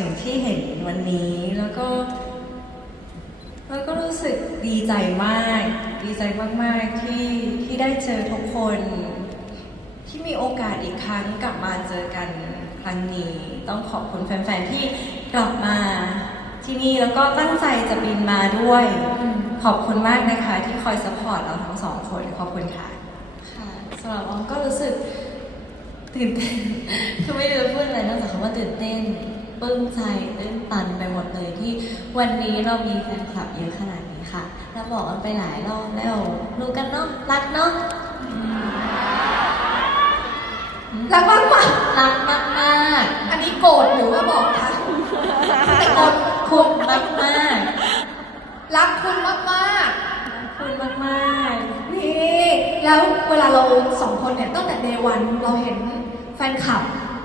สิ่งที่เห็นวันนี้แล้วก็ แล้วก็รู้สึกดีใจมาก ดีใจมาก ๆ ที่ที่ได้เจอทุกคน ที่มีโอกาสอีกครั้งกลับมาเจอกันครั้งนี้ ต้องขอบคุณแฟน ๆ ที่กลับมาที่นี่แล้วก็ตั้งใจจะบินมาด้วย ขอบคุณมากนะคะที่คอยสปอร์ตเราทั้งสองคนขอบคุณค่ะค่ะสำหรับออมก็รู้สึกตื่นเต้น คือไม่รู้จะพูดอะไรนอกจากคำว่าตื่นเต้น ปลื้มใจตื้นตันไปหมดเลยที่วันนี้เรามีแฟนคลับเยอะขนาดนี้ค่ะแล้วบอกกันไปหลายรอบแล้วรู้กันเนาะรักเนาะรักมากมากรักมากมากอันนี้โกรธหรือว่าบอกคะแต่โกรธๆคุณมากมากรักคุณมากมากๆคุณมากมากๆนี่แล้วเวลาเราสองคนเนี่ยตั้งแต่เดวันเราเห็นแฟนคลับ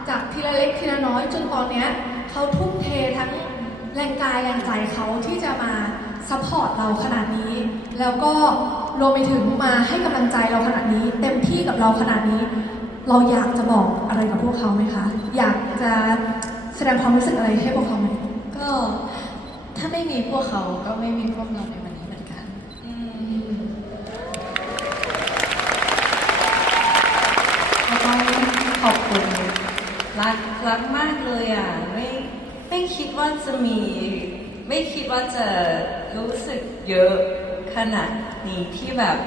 จากทีละเล็กทีละน้อยจนตอนเนี้ย เขาทุ่มเททั้งแรงกายแรงใจเขาที่จะมาซัพพอร์ตเราขนาดนี้ แล้วก็รวมไปถึงมาให้กำลังใจเราขนาดนี้ เต็มที่กับเราขนาดนี้ เราอยากจะบอกอะไรกับพวกเขาไหมคะ อยากจะแสดงความรู้สึกอะไรให้พวกเขาไหมๆก็ถ้าไม่มีพวกเขาก็ไม่มีพวกเราในวันนี้เหมือนกันก็ต้องขอบคุณรักรักมากเลยอะไม่ไม่ คิดว่าจะมี ไม่คิดว่าจะรู้สึกเยอะขนาดนี้ที่แบบ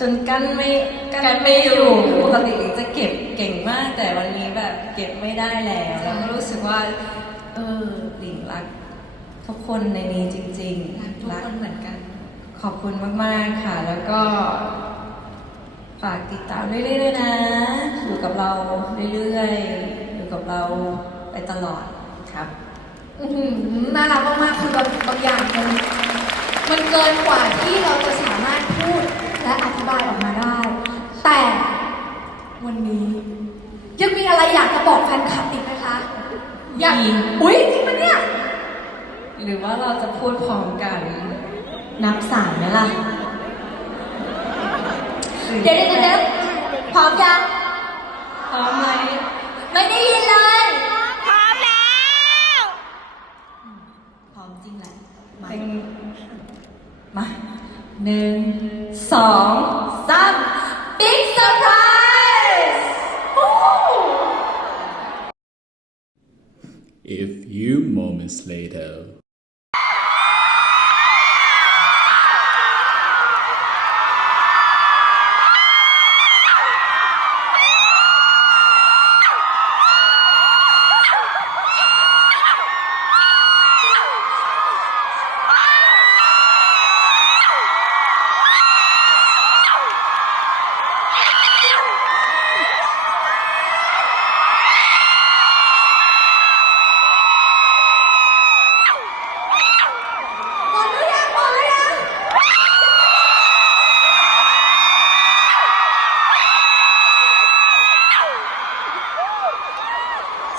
จนกั้นไม่กั้นไม่อยู่ปกติจะเก็บเก่งมาก แต่วันนี้แบบเก็บไม่ได้แล้วแล้วก็รู้สึกว่าเออหลิงรักทุกคนในนี้จริงรักทุๆกคนเหมือนกัน ขอบคุณมากๆค่ะ แล้วก็ฝากติดตามเรื่อยๆด้วยนะ อยู่กับเราเรื่อยๆ อยู่กับเราไปตลอดครับ อื้อหือน่ารักมากๆคือบางบางอย่างมันมันเกินกว่าที่เราจะสามารถพูดและอธิบายออกมาได้ แต่วันนี้ ยังมีอะไรอยากจะบอกแฟนคลับอีกไหมคะ อยากมี อุ้ยจริงปะเนี่ย หรือว่าเราจะพูดพร้อมกันนับสามไหมล่ะหรือเดี๋ยวเดี๋ยวเดี๋ยวพร้อมยังพร้อมไหมไม่ได้ยินเลย พร้อมแล้ว พร้อมจริงแหละมา เป็นมา หนึ่งสองสามบิ๊กเซอร์ไพรส์ A few moments later.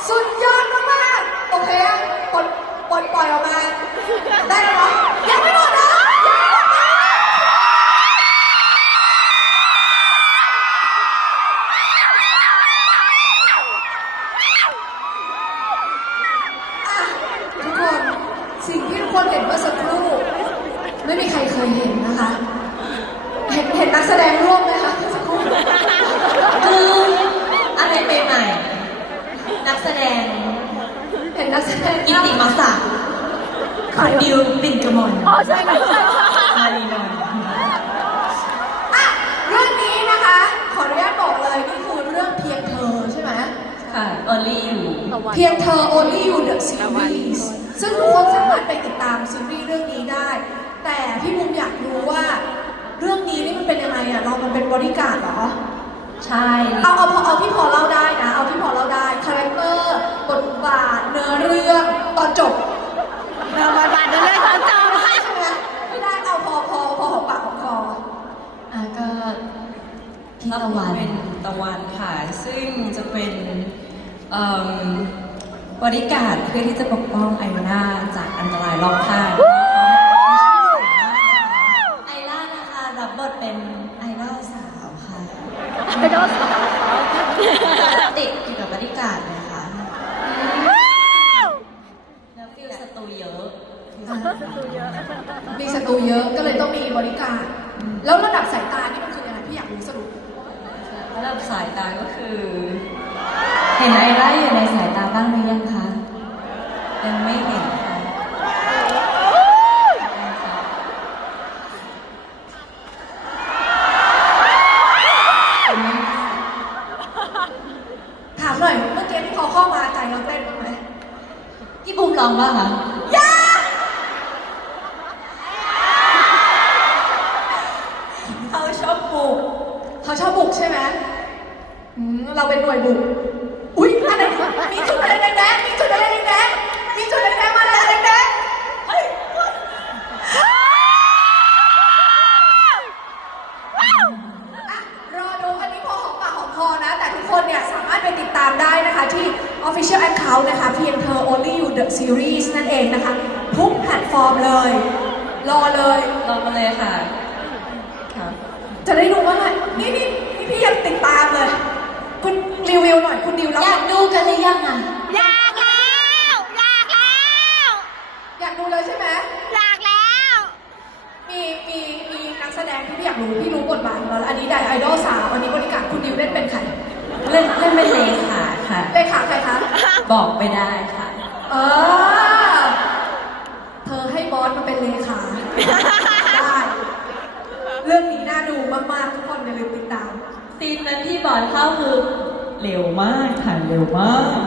สุดยอดมากๆ โอเคยังปลดปลดปล่อยออกมา ได้แล้วเหรอยังไม่หมดนะยังไม่หมดนะอะทุกคน สิ่งที่ทุกคนเห็นเมื่อสักครู่ ไม่มีใครเคยเห็นนะคะ เห็นเห็นนักแสดงร่วมไหมคะเมื่อสักครู่ คืออะไรใหม่ๆ นักแสดงเห็นนักแสดงกิตติมศักดิ์ขอดิวปิ่นกระมอนอ๋อใช่ไหมใช่มาลีนอยอะเรื่องนี้นะคะ ขออนุญาตบอกเลยนี่คือเรื่องเพียงเธอใช่ไหมค่ะออลลี่อยู่เพียงเธอ only you the series ซึ่งทุกคนสามารถไปติดตามซีรีส์เรื่องนี้ได้ แต่พี่บุมอยากรู้ว่า เรื่องนี้นี่มันเป็นยังไงอะเรามันเป็นบริการดเหรอ ใช่เอาเอาพอเอาที่พอเล่าได้นะ เอาที่พอเล่าได้คาแรคเตอร์บทบาทเนื้อเรื่องตอนจบเราบาดบาดเดินเลยเขาจอมใช่ไหมไม่ได้เอาพอพอพอหอมปากหอมคออะก็พี่รัตะบวันเป็นตะวันค่ะ ซึ่งจะเป็นเอิ่มบริการดเพื่อที่จะปกป้องไอวาน่าจากอันตรายรอบข้าง ไอล่านะคะรับบทเป็นไอล่าสาวค่ะ ไปโดนสาว ติดอยู่กับบริการเลยค่ะแล้วฟิลสตูเยอะ มีศัตรูเยอะก็เลยต้องมีบริการ แล้วระดับสายตานี่มันคือยังไงพี่อยากรู้สรุป ระดับสายตาก็คือ เห็นไอล่าอยู่ในสายตาบ้างหรือยังคะ ยังไม่เห็นค่ะถามหน่อย เมื่อกี้ที่เขาเข้ามาใจเราเต้นบ้างไหมพี่บูมลองบ้างคะ เขาชอบปลูก เขาชอบบุกใช่ไหมอืมเราเป็นหน่ วยบุกอุ๊ยอะไรมีจุดอะไรแดงๆมีจุดอะไรแดงๆมีจุดอะไรแดงๆมาเลยแดงๆเฮ้ยอะรอดูอันนี้พอหอมปากหอมคอนะ แต่ทุกคนเนี่ยสามารถไปติดตามได้นะคะที่ Official Account นะคะเพียงเธอ Only You The Series นั่นเองนะคะ ทุกแพลตฟอร์มเลย รอเลย ลองมาเลยค่ะครับจะได้ดูว่าอะไรนี่นี่นี่พี่ยังติดตามเลยคุณ รีวิวหน่อยคุณดิวแล้วอยากดูกันหรือยังอะอยากแล้ว อยากแล้ว อยากดูเลยใช่ไหมอยากแล้ว มีมีมีนักแสดงที่พี่อยากรู้พี่รู้บทบาทของเราแล้วอันนี้ไดไอดอลสาวอันนี้บริการคุณดิวเล่นเป็นใครเล่นเล่นเป็นเลขาค่ะ เลขาใครคะบอกไม่ได้ค่ะ เออเธอให้บอสมาเป็นเลขาได้เรื่องนี้น่าดูมากๆทุกคนอย่าลืมติดตามซีนนั้นที่บอลเข้าคือ เร็วมากค่ะเร็วมาก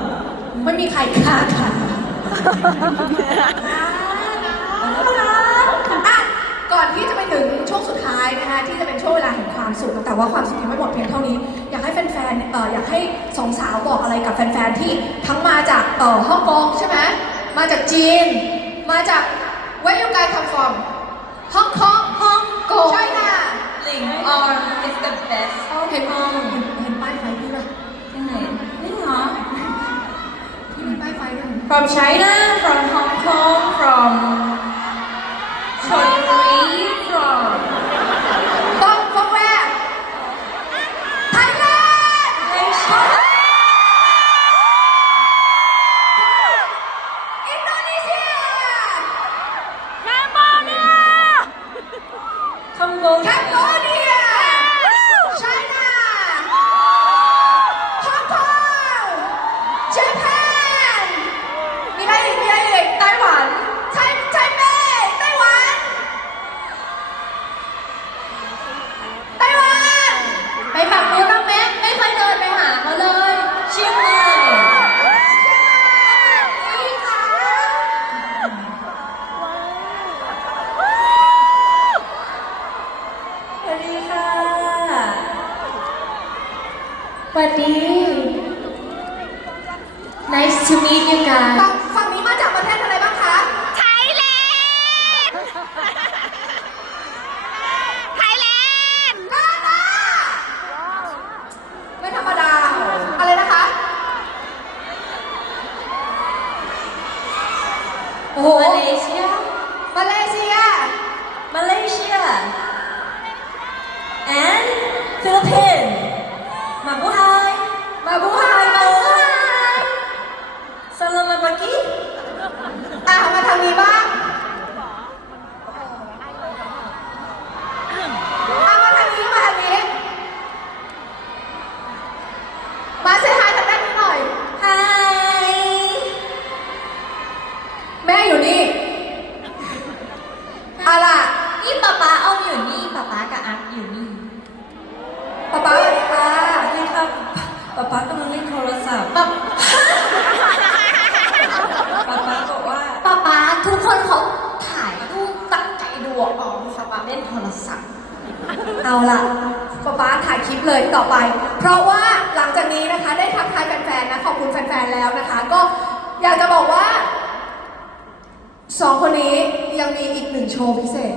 ไม่มีใครกล้าค่ะอะก่อนที่จะไปถึงช่วงสุดท้ายนะคะที่จะเป็นช่วงเวลาแห่งความสุข แต่ว่าความสุขยังไม่หมดเพียงเท่านี้ อยากให้แฟนๆเอ่ออยากให้สองสาวบอกอะไรกับแฟนๆที่ทั้งมาจากเอ่อฮ่องกงใช่ไหมมาจากจีน มาจาก Where you guys come from ฮ่องกงฮ่องกงใช่ค่ะลิงออน is the best เห็นเห็น from China from Hong Kong from Nice to meet you guys เอาละป๊าป๊าถ่ายคลิปเลยต่อไป เพราะว่าหลังจากนี้นะคะ ได้ทักทายแฟนๆนะขอบคุณแฟนๆแล้วนะคะ ก็อยากจะบอกว่าสองคนนี้ยังมีอีกหนึ่งโชว์พิเศษ